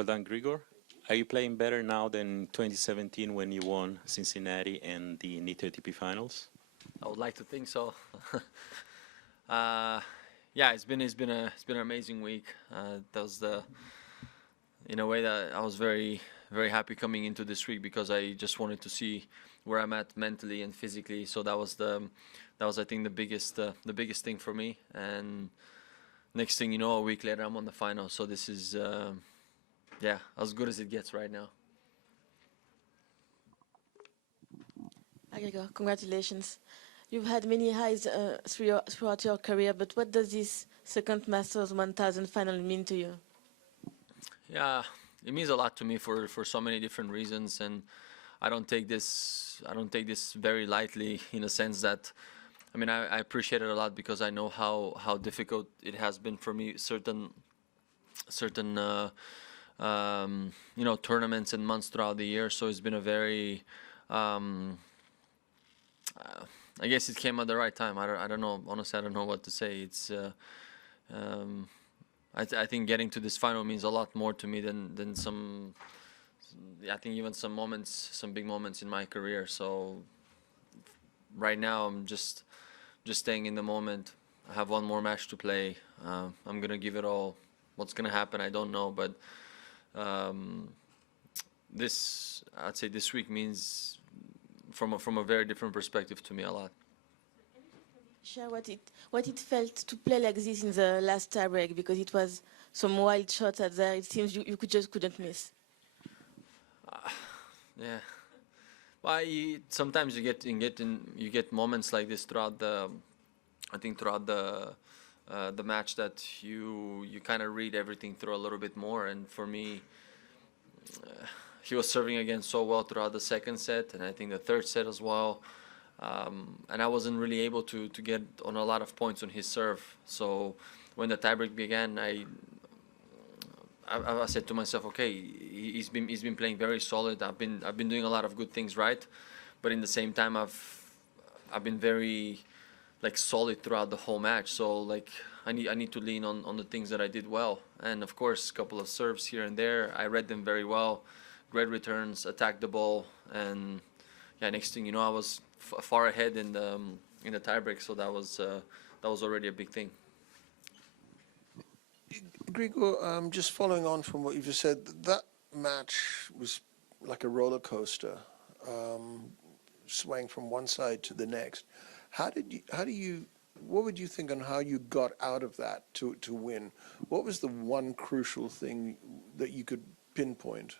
Well done, Grigor. Are you playing better now than 2017 when you won Cincinnati and the NIT ATP finals? I would like to think so. uh, yeah, it's been an amazing week. That was the in a way that I was very happy coming into this week because I just wanted to see where I'm at mentally and physically. So that was I think the biggest thing for me. And next thing you know, a week later I'm on the final. So this is yeah, as good as it gets right now. Hi, Grigor. Congratulations. You've had many highs throughout your career, but what does this second Masters 1000 final mean to you? Yeah, it means a lot to me for so many different reasons, and I don't take this very lightly in a sense that I mean I appreciate it a lot because I know how difficult it has been for me certain you know, tournaments and months throughout the year. So it's been a very I guess it came at the right time. I don't know, honestly I don't know what to say. It's um, I think getting to this final means a lot more to me than some. I think even some moments, some big moments in my career. So right now I'm just staying in the moment. I have one more match to play. I'm gonna give it all. What's gonna happen, I don't know, but um, this I'd say this week means from a very different perspective to me a lot. Share what it felt to play like this in the last tiebreak, because it was some wild shots at there. It seems you just couldn't miss. Yeah. Well, sometimes you get moments like this throughout I think throughout the match that you kind of read everything through a little bit more. And for me, he was serving again so well throughout the second set, and I think the third set as well. And I wasn't really able to get on a lot of points on his serve. So when the tiebreak began, I said to myself, okay, he's been playing very solid. I've been doing a lot of good things right, but in the same time I've been very like solid throughout the whole match. So like I need to lean on the things that I did well. And of course, a couple of serves here and there. I read them very well. Great returns, attacked the ball, and yeah, next thing you know, I was far ahead in the tiebreak. So that was already a big thing. Grigor, just following on from what you've just said, that match was like a roller coaster, swaying from one side to the next. What would you think on how you got out of that to win? What was the one crucial thing that you could pinpoint?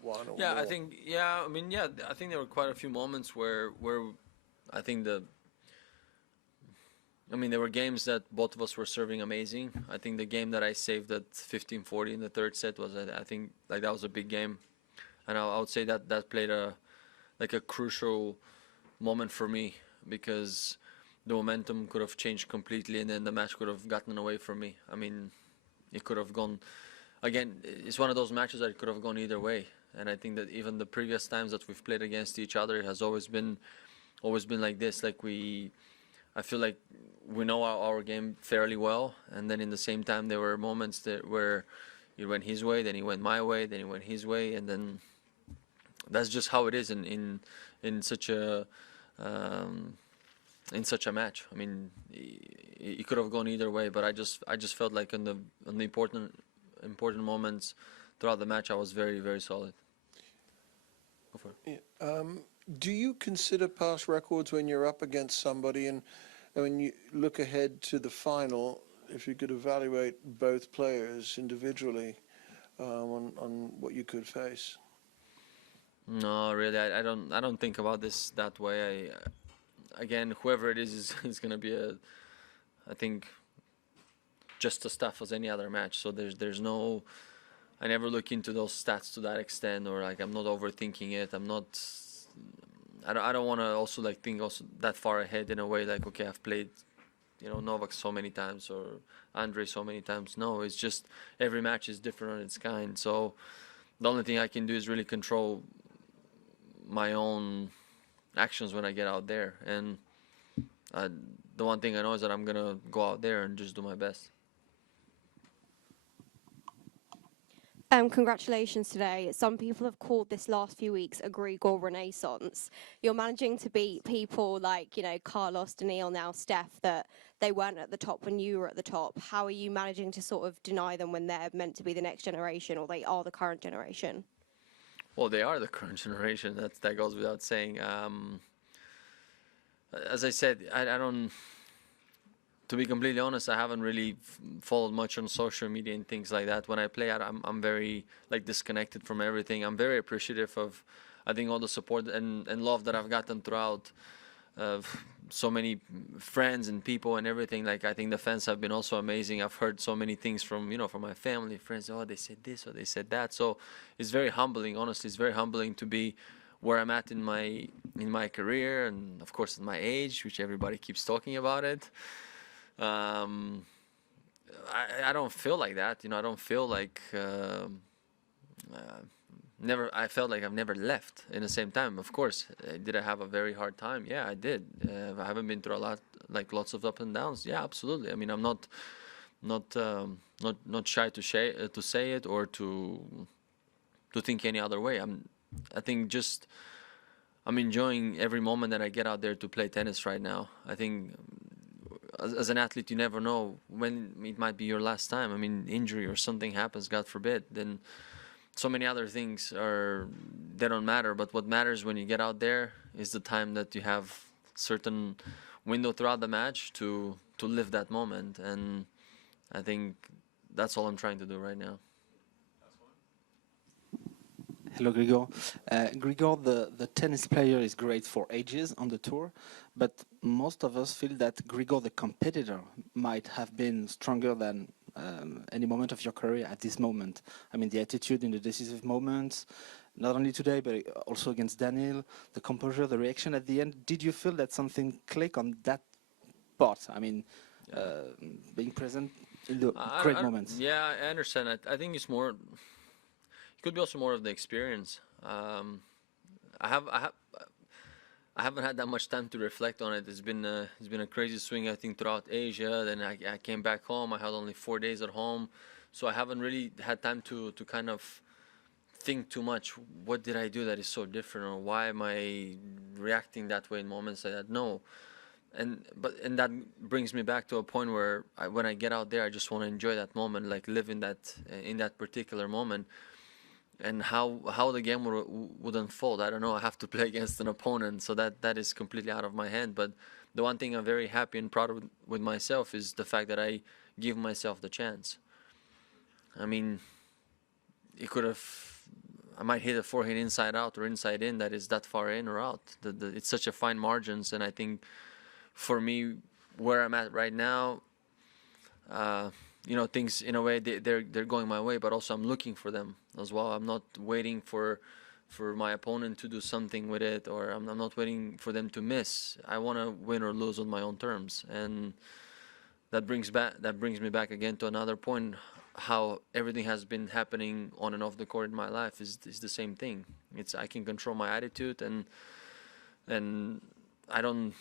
One or Yeah, more? I think I mean I think there were quite a few moments where I think there were games that both of us were serving amazing. I think the game that I saved at 15-40 in the third set was, I think, like that was a big game, and I would say that played a crucial moment for me because the momentum could have changed completely, and then the match could have gotten away from me. I mean, it could have gone. Again, it's one of those matches that could have gone either way, and I think that even the previous times that we've played against each other, it has always been like this. Like I feel like we know our game fairly well, and then in the same time there were moments where it went his way, then he went my way, then he went his way, and then that's just how it is in such a match. I mean, it could have gone either way, but I just felt like on the important moments throughout the match I was very solid. Go for it. Yeah. Do you consider past records when you're up against somebody, and when you look ahead to the final, if you could evaluate both players individually on what you could face? No, really, I don't think about this that way. Again, whoever it is going to be I think, just as tough as any other match. So there's no, I never look into those stats to that extent, or like I'm not overthinking it. I don't want to also like think also that far ahead in a way like, okay, I've played, Novak so many times or Andre so many times. No, it's just every match is different on its kind. So the only thing I can do is really control my own actions when I get out there, and the one thing I know is that I'm gonna go out there and just do my best. Congratulations today. Some people have called this last few weeks a Grigor renaissance. You're managing to beat people like, Carlos, Daniil, now Steph, that they weren't at the top when you were at the top. How are you managing to sort of deny them when they're meant to be the next generation, or they are the current generation? Well, they are the current generation. That goes without saying. As I said, I don't. To be completely honest, I haven't really followed much on social media and things like that. When I play, I'm very disconnected from everything. I'm very appreciative of, I think, all the support and love that I've gotten throughout. So many friends and people and everything. I think the fans have been also amazing. I've heard so many things from from my family, friends. Oh, they said this or they said that. So it's very humbling. Honestly, it's very humbling to be where I'm at in my career, and of course at my age, which everybody keeps talking about it. I don't feel like that. I don't feel like never. I felt like I've never left. In the same time, of course, did I have a very hard time? Yeah, I did. I haven't been through a lot, lots of ups and downs. Yeah, absolutely. I mean, I'm not shy to say it or to think any other way. I think just I'm enjoying every moment that I get out there to play tennis right now. I think as an athlete, you never know when it might be your last time. I mean, injury or something happens, God forbid, then so many other things they don't matter. But what matters when you get out there is the time that you have certain window throughout the match to live that moment. And I think that's all I'm trying to do right now. Hello, Grigor. Grigor, the tennis player is great for ages on the tour, but most of us feel that Grigor, the competitor, might have been stronger than any moment of your career at this moment. I mean, the attitude in the decisive moments, not only today, but also against Daniil, the composure, the reaction at the end. Did you feel that something clicked on that part? I mean, being present in the great moments. Yeah, I understand. I think it's more. Could be also more of the experience. I haven't had that much time to reflect on it. It's been a crazy swing, I think, throughout Asia. Then I came back home. I had only 4 days at home, so I haven't really had time to kind of think too much. What did I do that is so different, or why am I reacting that way in moments like that? No. And that brings me back to a point where when I get out there, I just want to enjoy that moment, live in that particular moment. And how the game would unfold, I don't know. I have to play against an opponent, so that is completely out of my hand. But the one thing I'm very happy and proud with myself is the fact that I give myself the chance. I mean, I might hit a forehand inside out or inside in that is that far in or out. It's such a fine margins, and I think for me, where I'm at right now, things in a way they're going my way, but also I'm looking for them as well. I'm not waiting for my opponent to do something with it, or I'm not waiting for them to miss. I want to win or lose on my own terms, and that brings me back again to another point. How everything has been happening on and off the court in my life is the same thing. I can control my attitude, and I don't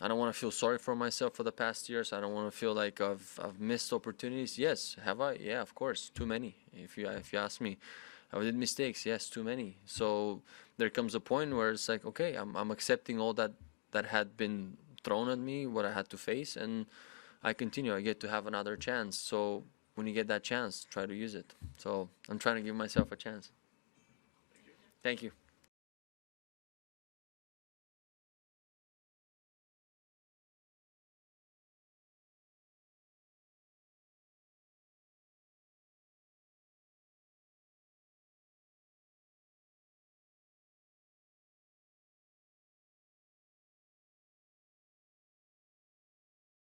want to feel sorry for myself for the past years. I don't want to feel like I've missed opportunities. Yes, have I? Yeah, of course, too many. If you ask me, have I did mistakes? Yes, too many. So there comes a point where it's like, okay, I'm accepting all that had been thrown at me, what I had to face, and I continue. I get to have another chance. So when you get that chance, try to use it. So I'm trying to give myself a chance. Thank you.